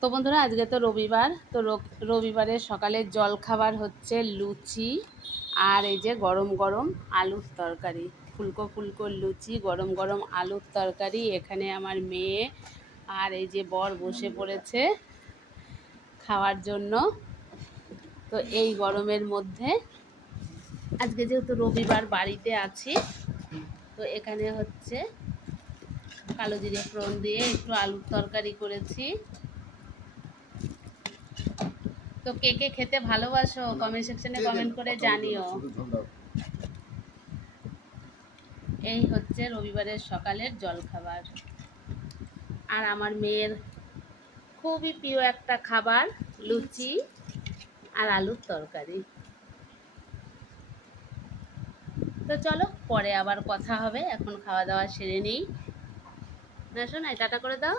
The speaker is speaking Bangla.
তো বন্ধুরা, আজকে তো রবিবার। তো রবিবারের সকালের জলখাবার হচ্ছে লুচি আর এই যে গরম গরম আলুর তরকারি। ফুলকো ফুলকো লুচি, গরম গরম আলুর তরকারি। এখানে আমার মেয়ে আর এই যে বর বসে পড়েছে খাওয়ার জন্য। তো এই গরমের মধ্যে আজকে যেহেতু রবিবার বাড়িতে আছি, তো এখানে হচ্ছে কালো জিরে ফোড়ন দিয়ে একটু আলুর তরকারি করেছি। তো কে কে খেতে ভালোবাসো কমেন্ট সেকশনে কমেন্ট করে জানিও। এই হচ্ছে রবিবারের সকালের জলখাবার। আর আমার মেয়ের খুবই প্রিয় একটা খাবার লুচি আর আলুর তরকারি। তো চলো, পরে আবার কথা হবে, এখন খাওয়া দাওয়া সেরে নিই। না শোনাই, টাটা করে দাও।